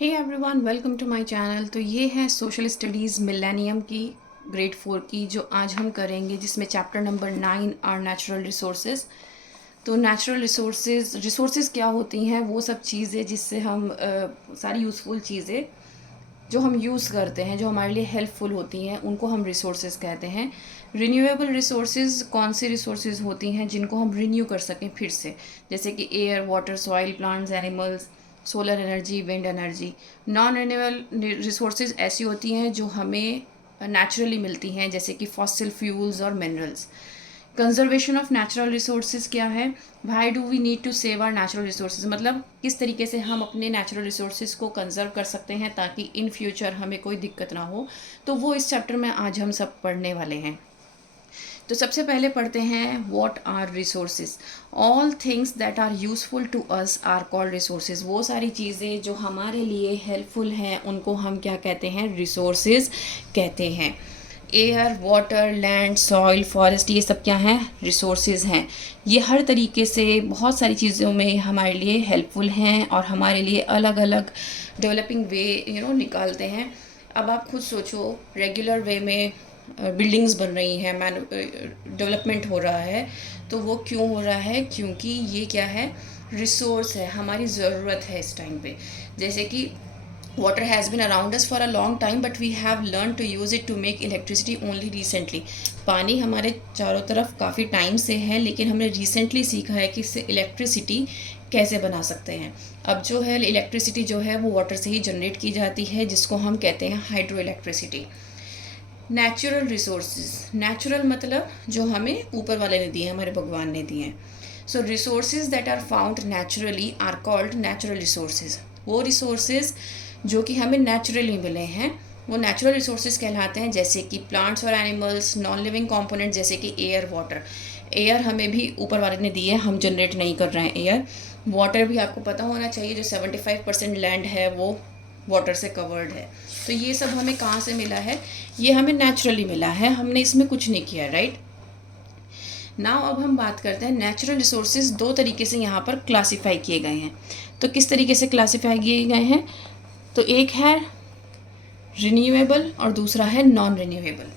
Hey everyone, welcome to my channel. तो ये है सोशल स्टडीज़ मिलेनियम की ग्रेड 4 की जो आज हम करेंगे, जिसमें chapter number 9 our natural resources. तो नेचुरल रिसोर्सेज क्या होती हैं? वो सब चीज़ें जिससे हम सारी यूज़फुल चीज़ें जो हम यूज़ करते हैं, जो हमारे लिए हेल्पफुल होती हैं, उनको हम रिसोर्सेज कहते हैं। रिन्यूएबल रिसोर्सेज कौन से रिसोर्सेज होती हैं जिनको हम रिन्यू कर सकें फिर से, जैसे कि air, water, soil, plants, animals, solar energy, wind energy. Non renewable resources ऐसी होती हैं जो हमें नेचुरली मिलती हैं, जैसे कि फॉसिल फ्यूल्स और minerals. Conservation of natural resources क्या है? Why do we need to save our natural resources, मतलब किस तरीके से हम अपने नेचुरल रिसोर्सेज को कंजर्व कर सकते हैं ताकि इन फ्यूचर हमें कोई दिक्कत ना हो। तो वो इस चैप्टर में आज हम सब पढ़ने वाले हैं। तो सबसे पहले पढ़ते हैं what are resources. All things that are useful to us are called resources. वो सारी चीज़ें जो हमारे लिए हेल्पफुल हैं उनको हम क्या कहते हैं? रिसोर्सेज कहते हैं। Air, water, land, soil, forest, ये सब क्या हैं? रिसोर्सेज हैं। ये हर तरीके से बहुत सारी चीज़ों में हमारे लिए हेल्पफुल हैं और हमारे लिए अलग अलग डेवलपिंग वे निकालते हैं। अब आप खुद सोचो, रेगुलर वे में बिल्डिंग्स बन रही हैं, डेवलपमेंट हो रहा है, तो वो क्यों हो रहा है? क्योंकि ये क्या है? रिसोर्स है, हमारी ज़रूरत है इस टाइम पे। जैसे कि water has been around us for a long time but we have learned to use it to make electricity only recently। पानी हमारे चारों तरफ काफ़ी टाइम से है, लेकिन हमने रिसेंटली सीखा है कि इससे इलेक्ट्रिसिटी कैसे बना सकते हैं। अब जो है इलेक्ट्रिसिटी जो है वो वाटर से ही जनरेट की जाती है, जिसको हम कहते हैं hydro electricity. Natural resources, natural मतलब जो हमें ऊपर वाले ने दिए हैं, हमारे भगवान ने दिए हैं। So resources that are found naturally are called natural resources. वो रिसोर्सेज जो कि हमें नेचुरली मिले हैं वो नेचुरल रिसोर्सेज कहलाते हैं, जैसे कि प्लांट्स और एनिमल्स, नॉन लिविंग कंपोनेंट जैसे कि एयर, वाटर। एयर हमें भी ऊपर वाले ने दी है, हम जनरेट नहीं कर रहे हैं एयर। वाटर भी आपको पता होना चाहिए, जो 75% लैंड है वो वाटर से कवर्ड है। तो ये सब हमें कहाँ से मिला है? ये हमें नेचुरली मिला है, हमने इसमें कुछ नहीं किया, राइट। नाउ अब हम बात करते हैं नेचुरल रिसोर्सेज दो तरीके से यहाँ पर क्लासीफाई किए गए हैं। तो किस तरीके से क्लासीफाई किए गए हैं? तो एक है रिन्यूएबल और दूसरा है नॉन रिन्यूएबल।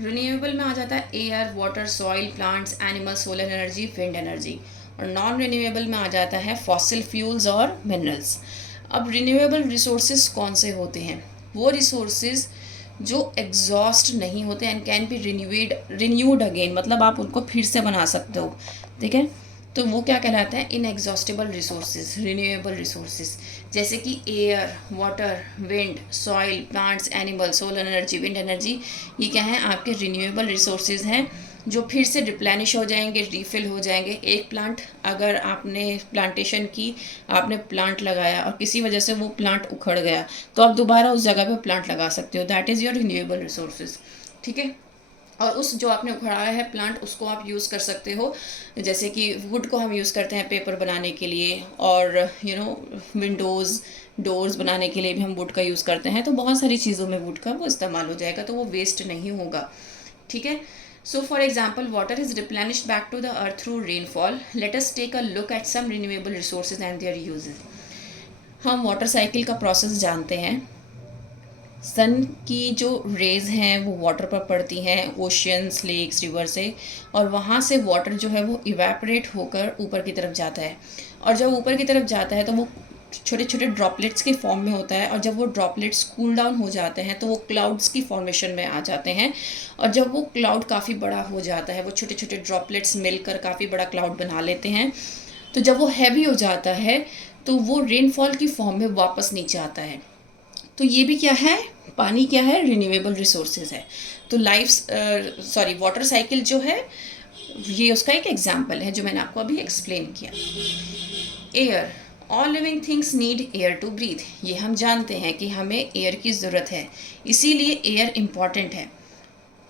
रिन्यूएबल में आ जाता है air, water, soil, plants, animal, solar energy, wind energy. और नॉन रिन्यूएबल में आ जाता है फॉसिल फ्यूल्स और मिनरल्स। अब रिन्यूएबल रिसोर्सेज कौन से होते हैं? वो रिसोर्सेज जो एग्जॉस्ट नहीं होते and can be renewed again, मतलब आप उनको फिर से बना सकते हो, ठीक है। तो वो क्या कहलाते हैं? Inexhaustible resources, renewable resources. जैसे कि air, water, wind, soil, plants, animal, solar energy, wind energy, ये क्या है? आपके रिन्यूएबल रिसोर्सेज हैं जो फिर से रिप्लेनिश हो जाएंगे, रीफिल हो जाएंगे। एक प्लांट, अगर आपने प्लांटेशन की, आपने प्लांट लगाया और किसी वजह से वो प्लांट उखड़ गया, तो आप दोबारा उस जगह पे प्लांट लगा सकते हो। That is your renewable resources, ठीक है। और उस जो आपने उखाड़ा है प्लांट, उसको आप यूज़ कर सकते हो। जैसे कि वुड को हम यूज़ करते हैं पेपर बनाने के लिए, और विंडोज़, डोर्स बनाने के लिए भी हम वुड का यूज़ करते हैं। तो बहुत सारी चीज़ों में वुड का वो इस्तेमाल हो जाएगा, तो वो वेस्ट नहीं होगा, ठीक है। So for example, water is replenished back to the earth through rainfall. Let us take a look at some renewable resources and their uses. हम वाटर साइकिल का प्रोसेस जानते हैं। सन की जो रेज़ हैं वो वाटर पर पड़ती हैं, ओशियंस, लेक्स, रिवर से, और वहाँ से वाटर जो है वो इवेपोरेट होकर ऊपर की तरफ जाता है। और जब ऊपर की तरफ जाता है तो वो छोटे छोटे ड्रॉपलेट्स के फॉर्म में होता है, और जब वो ड्रॉपलेट्स कूल डाउन हो जाते हैं तो वो क्लाउड्स की फॉर्मेशन में आ जाते हैं। और जब वो क्लाउड काफ़ी बड़ा हो जाता है, वो छोटे छोटे ड्रॉपलेट्स मिलकर काफ़ी बड़ा क्लाउड बना लेते हैं। तो जब वो हैवी हो जाता है तो वो रेनफॉल की फॉर्म में वापस नीचे आता है। तो ये भी क्या है? पानी क्या है? रिन्यूएबल रिसोर्सेज है। तो वाटर साइकिल जो है ये उसका एक एग्जाम्पल है जो मैंने आपको अभी एक्सप्लेन किया। Air, all living things need air to breathe. ये हम जानते हैं कि हमें एयर की ज़रूरत है, इसीलिए एयर इम्पॉर्टेंट है।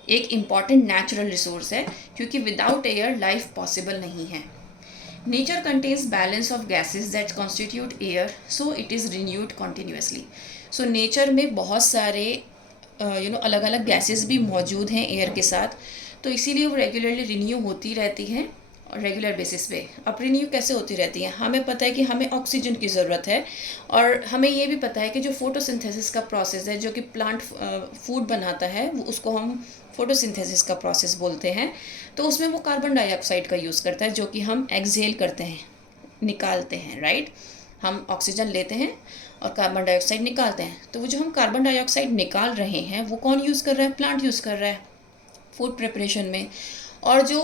एक इम्पॉर्टेंट नेचुरल रिसोर्स है, क्योंकि विदाउट एयर लाइफ पॉसिबल नहीं है। Nature contains balance of gases that constitute air, so it is renewed continuously. So nature में बहुत सारे अलग अलग गैसेस भी मौजूद हैं एयर के साथ, तो इसीलिए वो रेगुलरली रिन्यू होती रहती हैं रेगुलर बेसिस पे। अब रिन्यू कैसे होती रहती है, हमें पता है कि हमें ऑक्सीजन की ज़रूरत है, और हमें ये भी पता है कि जो फोटोसिंथेसिस का प्रोसेस है, जो कि प्लांट फूड बनाता है, वो उसको हम फोटोसिंथेसिस का प्रोसेस बोलते हैं। तो उसमें वो कार्बन डाइऑक्साइड का यूज़ करता है, जो कि हम एक्सहेल करते हैं, निकालते हैं, राइट। हम ऑक्सीजन लेते हैं और कार्बन डाइऑक्साइड निकालते हैं। तो वो जो हम कार्बन डाइऑक्साइड निकाल रहे हैं वो कौन यूज़ कर रहा है, प्लांट यूज़ कर रहा है फूड प्रिपरेशन में। और जो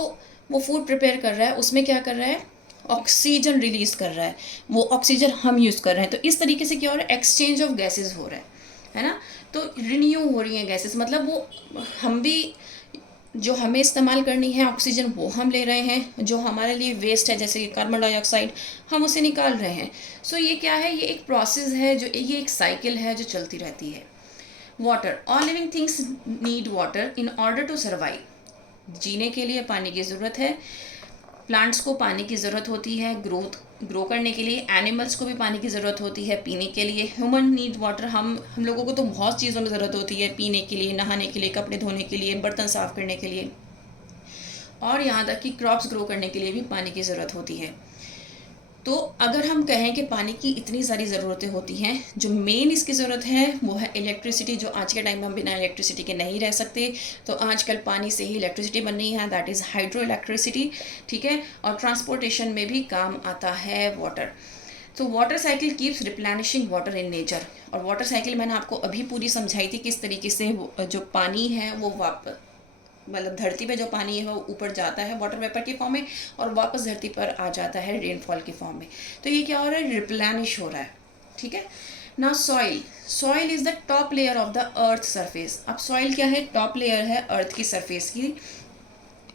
वो फूड प्रिपेयर कर रहा है उसमें क्या कर रहा है, ऑक्सीजन रिलीज कर रहा है, वो ऑक्सीजन हम यूज़ कर रहे हैं। तो इस तरीके से क्या हो रहा है, एक्सचेंज ऑफ गैसेस हो रहा है ना। तो रिन्यू हो रही हैं गैसेस, मतलब वो हम भी जो हमें इस्तेमाल करनी है ऑक्सीजन वो हम ले रहे हैं, जो हमारे लिए वेस्ट है जैसे कि कार्बन डाइऑक्साइड हम उसे निकाल रहे हैं। सो ये क्या है, ये एक प्रोसेस है, जो ये एक साइकिल है जो चलती रहती है। Water, all living things need water in order to survive. जीने के लिए पानी की ज़रूरत है, प्लांट्स को पानी की ज़रूरत होती है ग्रो करने के लिए, एनिमल्स को भी पानी की ज़रूरत होती है पीने के लिए। ह्यूमन नीड वाटर, हम लोगों को तो बहुत चीज़ों में ज़रूरत होती है, पीने के लिए, नहाने के लिए, कपड़े धोने के लिए, बर्तन साफ़ करने के लिए, और यहाँ तक कि क्रॉप्स ग्रो करने के लिए भी पानी की ज़रूरत होती है। तो अगर हम कहें कि पानी की इतनी सारी ज़रूरतें होती हैं, जो मेन इसकी ज़रूरत है वो है इलेक्ट्रिसिटी, जो आज के टाइम में हम बिना इलेक्ट्रिसिटी के नहीं रह सकते। तो आजकल पानी से ही इलेक्ट्रिसिटी बन रही है, दैट इज़ हाइड्रो इलेक्ट्रिसिटी, ठीक है। और ट्रांसपोर्टेशन में भी काम आता है वाटर। तो water cycle keeps replenishing water in nature. और वाटर साइकिल मैंने आपको अभी पूरी समझाई थी किस तरीके से जो पानी है वो वापस, मतलब धरती पे जो पानी है वो ऊपर जाता है वाटर वेपर के फॉर्म में, और वापस धरती पर आ जाता है रेनफॉल के फॉर्म में। तो ये क्या हो रहा है, रिप्लेनिश हो रहा है, ठीक है ना। Soil is the top layer of the earth surface. अब सॉइल क्या है, टॉप लेयर है अर्थ की सरफेस की।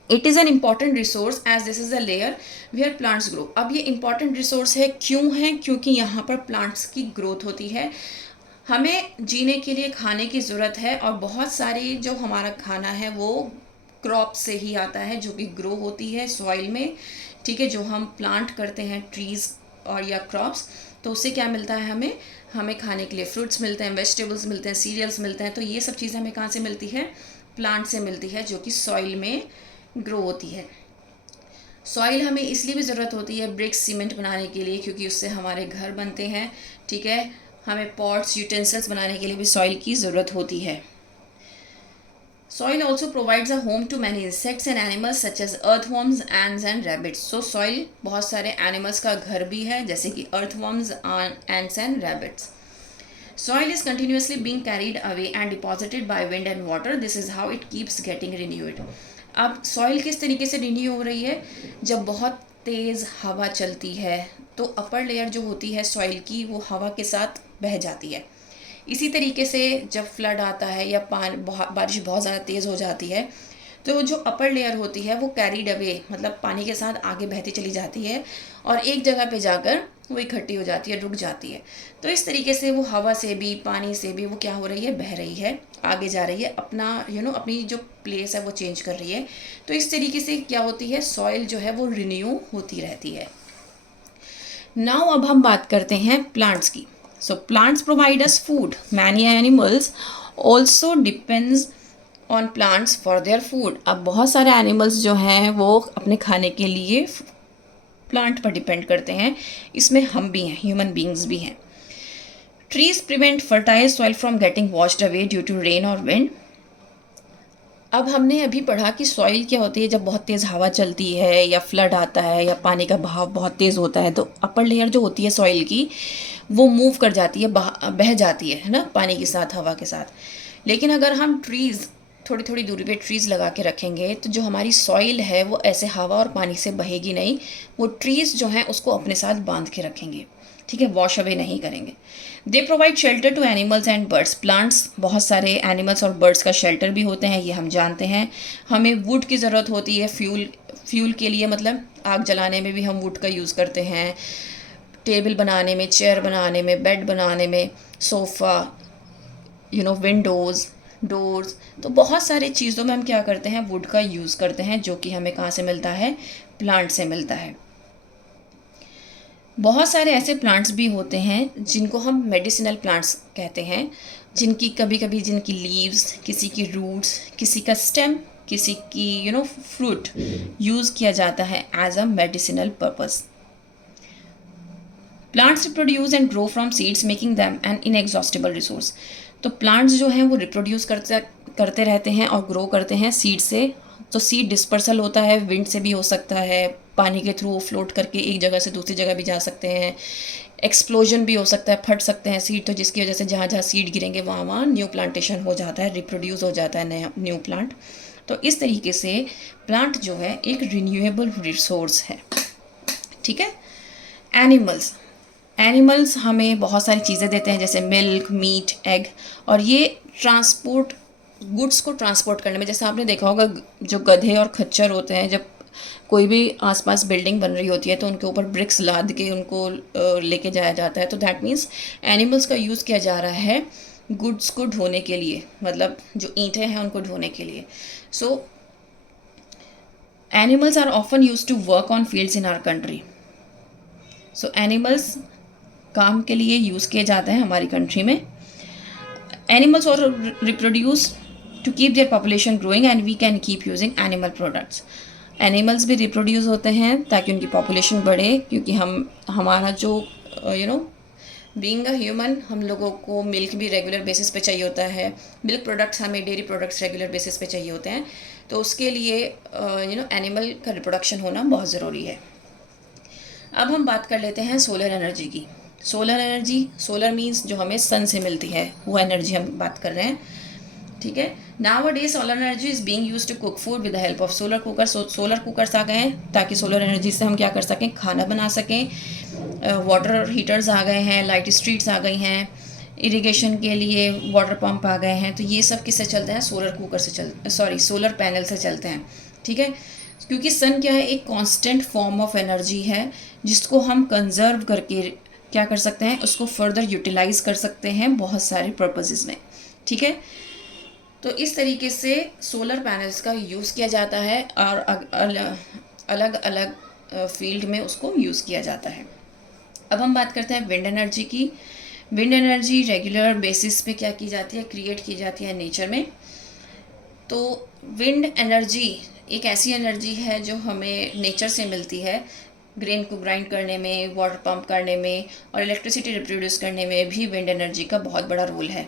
It is an important resource as this is a layer where plants grow. अब ये इंपॉर्टेंट रिसोर्स है, क्यों है, क्योंकि यहाँ पर प्लांट्स की ग्रोथ होती है। हमें जीने के लिए खाने की ज़रूरत है, और बहुत सारी जो हमारा खाना है वो क्रॉप से ही आता है, जो कि ग्रो होती है सॉइल में, ठीक है। जो हम प्लांट करते हैं ट्रीज़ और या क्रॉप्स, तो उससे क्या मिलता है, हमें खाने के लिए फ्रूट्स मिलते हैं, वेजिटेबल्स मिलते हैं, सीरियल्स मिलते हैं। तो ये सब चीज़ें हमें कहाँ से मिलती है, प्लांट से मिलती है, जो कि सॉइल में ग्रो होती है। सॉइल हमें इसलिए भी ज़रूरत होती है ब्रिक्स सीमेंट बनाने के लिए, क्योंकि उससे हमारे घर बनते हैं, ठीक है। हमें पॉट्स यूटेंसिल्स बनाने के लिए भी सॉइल की ज़रूरत होती है। Soil also provides a home to many insects and animals such as earthworms, ants and rabbits. So soil बहुत सारे एनिमल्स का घर भी है, जैसे कि earthworms, ants and rabbits. Soil is continuously being carried away and deposited by wind and water. This is how it keeps getting renewed. अब soil किस तरीके से रिन्यू हो रही है, जब बहुत तेज़ हवा चलती है तो अपर लेयर जो होती है सॉइल की वो हवा के साथ बह जाती है। इसी तरीके से जब फ्लड आता है या बारिश बहुत ज़्यादा तेज़ हो जाती है, तो जो अपर लेयर होती है वो कैरीड अवे, मतलब पानी के साथ आगे बहती चली जाती है, और एक जगह पे जाकर वो इकट्ठी हो जाती है, रुक जाती है। तो इस तरीके से वो हवा से भी पानी से भी वो क्या हो रही है, बह रही है, आगे जा रही है, अपना अपनी जो प्लेस है वो चेंज कर रही है। तो इस तरीके से क्या होती है, सॉइल जो है वो रिन्यू होती रहती है। नाउ अब हम बात करते हैं प्लांट्स की। So plants provide us food, many animals also depends on plants for their food. अब बहुत सारे एनिमल्स जो हैं वो अपने खाने के लिए प्लांट पर डिपेंड करते हैं, इसमें हम भी हैं, ह्यूमन बींग्स भी हैं। Trees prevent fertile soil from getting washed away due to rain और विंड। अब हमने अभी पढ़ा कि सॉइल क्या होती है, जब बहुत तेज़ हवा चलती है या फ्लड आता है या पानी का बहाव बहुत तेज़ होता है, तो अपर लेयर जो होती है सॉइल की वो मूव कर जाती है, बह जाती है ना, पानी के साथ, हवा के साथ। लेकिन अगर हम ट्रीज़ थोड़ी थोड़ी दूरी पे ट्रीज़ लगा के रखेंगे तो जो हमारी सॉइल है वो ऐसे हवा और पानी से बहेगी नहीं, वो ट्रीज़ जो हैं उसको अपने साथ बांध के रखेंगे, ठीक है, वॉश अवे नहीं करेंगे। They provide shelter to animals and birds. Plants बहुत सारे एनिमल्स और बर्ड्स का शेल्टर भी होते हैं, ये हम जानते हैं। हमें वुड की ज़रूरत होती है फ्यूल के लिए, मतलब आग जलाने में भी हम वुड का यूज़ करते हैं, टेबल बनाने में, चेयर बनाने में, बेड बनाने में, सोफ़ा, विंडोज़, डोर्स। तो बहुत सारी चीज़ों में हम क्या करते हैं, वुड का यूज़ करते हैं, जो कि हमें कहाँ से मिलता है, प्लांट से मिलता है। बहुत सारे ऐसे प्लांट्स भी होते हैं जिनको हम मेडिसिनल प्लांट्स कहते हैं, जिनकी कभी कभी जिनकी लीव्स, किसी की रूट्स, किसी का स्टेम, किसी की फ्रूट यूज़ किया जाता है as a medicinal purpose. Plants reproduce and grow from seeds making them an inexhaustible resource. तो प्लांट्स जो हैं वो रिप्रोड्यूस करते रहते हैं और ग्रो करते हैं सीड से। तो सीड डिस्पर्सल होता है, विंड से भी हो सकता है, पानी के थ्रू फ्लोट करके एक जगह से दूसरी जगह भी जा सकते हैं, एक्सप्लोजन भी हो सकता है, फट सकते हैं सीड, तो जिसकी वजह से जहाँ जहाँ सीड गिरेंगे वहाँ वहाँ न्यू प्लांटेशन हो जाता है, रिप्रोड्यूस हो जाता है नया न्यू प्लांट। तो इस तरीके से प्लांट जो है एक रिन्यूएबल रिसोर्स है। ठीक है। एनिमल्स हमें बहुत सारी चीज़ें देते हैं, जैसे मिल्क, मीट, एग, और ये गुड्स को ट्रांसपोर्ट करने में, जैसे आपने देखा होगा जो गधे और खच्चर होते हैं, जब कोई भी आसपास बिल्डिंग बन रही होती है तो उनके ऊपर ब्रिक्स लाद के उनको लेके जाया जाता है। तो दैट मीन्स एनिमल्स का यूज़ किया जा रहा है गुड्स को ढोने के लिए, मतलब जो ईंटें हैं उनको ढोने के लिए। So animals are often use to work on fields in our country. So animals काम के लिए यूज़ किए जाते हैं हमारी कंट्री में। एनिमल्स और reproduce to keep their population growing and we can keep using animal products. Animals भी रिप्रोड्यूस होते हैं ताकि उनकी पॉपुलेशन बढ़े, क्योंकि हमारा जो बीइंग अ ह्यूमन, हम लोगों को मिल्क भी रेगुलर बेसिस पे चाहिए होता है, मिल्क प्रोडक्ट्स हमें डेयरी प्रोडक्ट्स रेगुलर बेसिस पे चाहिए होते हैं। तो उसके लिए एनिमल का रिप्रोडक्शन होना बहुत ज़रूरी है। अब हम बात कर लेते हैं सोलर एनर्जी की। सोलर मीन्स जो हमें सन से मिलती है, वो एनर्जी हम बात कर रहे हैं। ठीक है। Nowadays solar energy is being used to cook food with the help of solar cooker. Solar cookers आ गए हैं ताकि सोलर एनर्जी से हम क्या कर सकें, खाना बना सकें। वाटर हीटर्स आ गए हैं, लाइट स्ट्रीट्स आ गई हैं, इरिगेशन के लिए वाटर पंप आ गए हैं। तो ये सब किससे चलते हैं, सोलर पैनल से चलते हैं। ठीक है। क्योंकि सन क्या है, एक कांस्टेंट फॉर्म ऑफ एनर्जी है जिसको हम कंजर्व करके क्या कर सकते हैं, उसको फर्दर यूटिलाइज कर सकते हैं बहुत सारे पर्पसेस में। ठीक है। तो इस तरीके से सोलर पैनल्स का यूज़ किया जाता है और अलग अलग फील्ड में उसको यूज़ किया जाता है। अब हम बात करते हैं विंड एनर्जी की। विंड एनर्जी रेगुलर बेसिस पे क्या की जाती है, क्रिएट की जाती है नेचर में। तो विंड एनर्जी एक ऐसी एनर्जी है जो हमें नेचर से मिलती है। ग्रेन को ग्राइंड करने में, वाटर पंप करने में और इलेक्ट्रिसिटी रिप्रोड्यूस करने में भी विंड एनर्जी का बहुत बड़ा रोल है।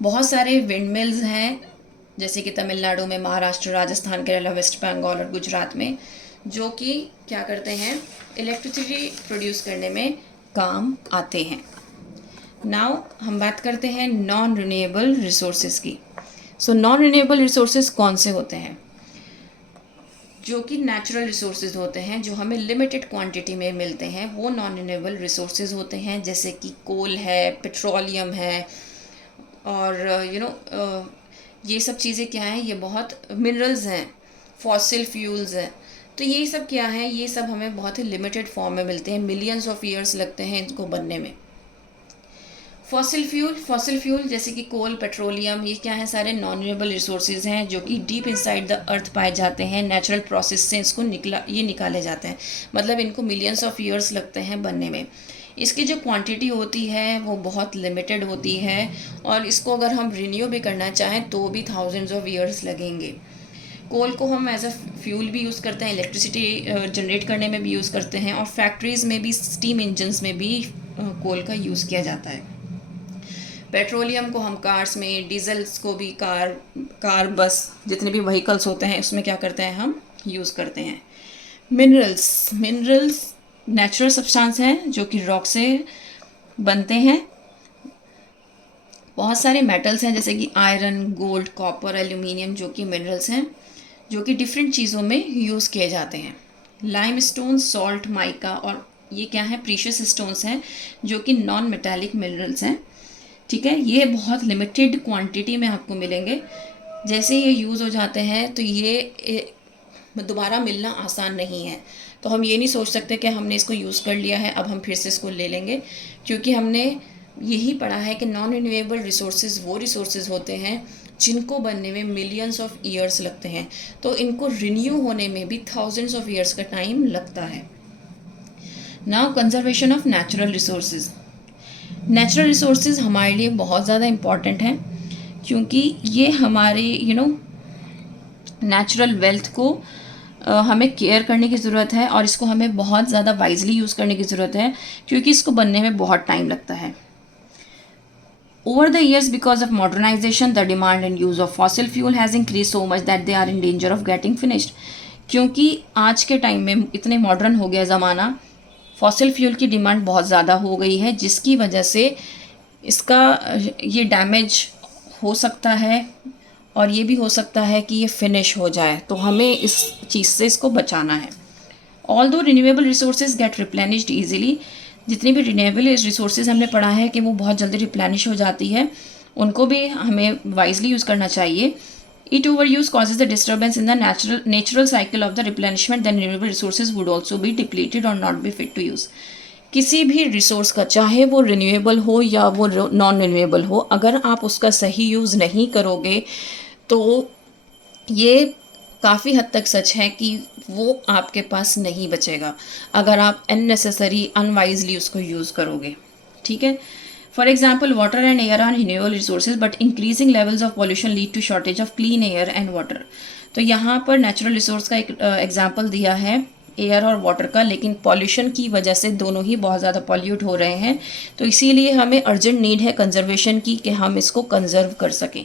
बहुत सारे विंड मिल्स हैं, जैसे कि तमिलनाडु में, महाराष्ट्र, राजस्थान, केरला, वेस्ट बंगाल और गुजरात में, जो कि क्या करते हैं, इलेक्ट्रिसिटी प्रोड्यूस करने में काम आते हैं। नाउ हम बात करते हैं नॉन रिन्यूएबल रिसोर्सेज की। सो नॉन रिन्यूएबल रिसोर्सेज कौन से होते हैं, जो कि नेचुरल रिसोर्सेज होते हैं, जो हमें लिमिटेड क्वांटिटी में मिलते हैं, वो नॉन रिन्यूएबल रिसोर्सेज होते हैं। जैसे कि कोल है, पेट्रोलियम है, और ये सब चीज़ें क्या हैं, ये बहुत मिनरल्स हैं, फॉसिल फ्यूल्स हैं। तो ये सब क्या है, ये सब हमें बहुत ही लिमिटेड फॉर्म में मिलते हैं, मिलियंस ऑफ ईयर्स लगते हैं इनको बनने में। फॉसिल फ्यूल जैसे कि कोल, पेट्रोलियम, ये क्या है, सारे नॉन रिन्यूएबल रिसोर्सेज हैं जो कि डीप इनसाइड द अर्थ पाए जाते हैं। नेचुरल प्रोसेस से इसको निकाले जाते हैं, मतलब इनको मिलियंस ऑफ ईयर्स लगते हैं बनने में। इसकी जो क्वांटिटी होती है वो बहुत लिमिटेड होती है, और इसको अगर हम रिन्यू भी करना चाहें तो भी थाउजेंड्स ऑफ ईयर्स लगेंगे। कोल को हम एज अ फ्यूल भी यूज़ करते हैं, इलेक्ट्रिसिटी जनरेट करने में भी यूज़ करते हैं, और फैक्ट्रीज़ में भी, स्टीम इंजन्स में भी कोल का यूज़ किया जाता है। पेट्रोलियम को हम कार्स में, डीजल्स को भी कार बस जितने भी व्हीकल्स होते हैं उसमें क्या करते हैं, हम यूज़ करते हैं। मिनरल्स नेचुरल सब्सटेंस हैं जो कि रॉक से बनते हैं। बहुत सारे मेटल्स हैं जैसे कि आयरन, गोल्ड, कॉपर, एल्यूमिनियम, जो कि मिनरल्स हैं, जो कि डिफरेंट चीज़ों में यूज़ किए जाते हैं। लाइमस्टोन, सॉल्ट, माइका, और ये क्या है, प्रीशियस स्टोन्स हैं जो कि नॉन मेटालिक मिनरल्स हैं। ठीक है। ये बहुत लिमिटेड क्वांटिटी में आपको मिलेंगे। जैसे ये यूज़ हो जाते हैं तो ये दोबारा मिलना आसान नहीं है। तो हम ये नहीं सोच सकते कि हमने इसको यूज़ कर लिया है अब हम फिर से इसको ले लेंगे, क्योंकि हमने यही पढ़ा है कि नॉन रिन्यूएबल रिसोर्सेज वो रिसोर्सेज होते हैं जिनको बनने में मिलियंस ऑफ ईयर्स लगते हैं, तो इनको रिन्यू होने में भी थाउजेंड्स ऑफ ईयर्स का टाइम लगता है। Now conservation of natural resources. Natural resources हमारे लिए बहुत ज़्यादा इम्पॉर्टेंट हैं, क्योंकि ये हमारे नेचुरल वेल्थ को हमें केयर करने की ज़रूरत है और इसको हमें बहुत ज़्यादा वाइजली यूज़ करने की ज़रूरत है, क्योंकि इसको बनने में बहुत टाइम लगता है. Over the years, because of modernization, the demand and use of fossil fuel has increased so much that they are in danger of getting finished. क्योंकि आज के टाइम में इतने मॉडर्न हो गया ज़माना, फॉसिल फ्यूल की डिमांड बहुत ज़्यादा हो गई है, जिसकी वजह से इसका ये डैमेज हो सकता है और ये भी हो सकता है कि ये फिनिश हो जाए. तो हमें इस चीज़ से इसको बचाना है. Although renewable resources get replenished easily, जितनी भी रिन्यूएबल रिसोर्सेज हमने पढ़ा है कि वो बहुत जल्दी रिप्लेनिश हो जाती है, उनको भी हमें वाइजली यूज़ करना चाहिए. It over use causes the disturbance in the natural cycle of the replenishment, then renewable resources would also be depleted और not be fit to use. किसी भी रिसोर्स का, चाहे वो रिन्यूएबल हो या वो नॉन रिन्यूएबल हो, अगर आप उसका सही यूज़ नहीं करोगे तो ये काफ़ी हद तक सच है कि वो आपके पास नहीं बचेगा अगर आप अननेसेसरी अनवाइजली उसको यूज़ करोगे. ठीक है. For example, water and air are renewable resources but increasing levels of pollution lead to shortage of clean air and water. तो यहाँ पर नेचुरल रिसोर्स का एक एग्जाम्पल दिया है एयर और वाटर का, लेकिन पॉल्यूशन की वजह से दोनों ही बहुत ज़्यादा पॉल्यूट हो रहे हैं. तो इसीलिए हमें अर्जेंट नीड है कंजर्वेशन की, कि हम इसको कंजर्व कर सकें.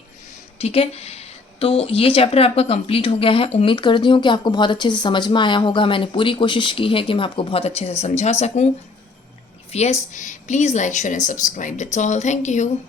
ठीक है. तो ये चैप्टर आपका कंप्लीट हो गया है. उम्मीद करती हूँ कि आपको बहुत अच्छे से समझ में आया होगा. मैंने पूरी कोशिश की है कि मैं आपको बहुत अच्छे से समझा सकूँ. If yes, please like, share and subscribe. That's all. Thank you.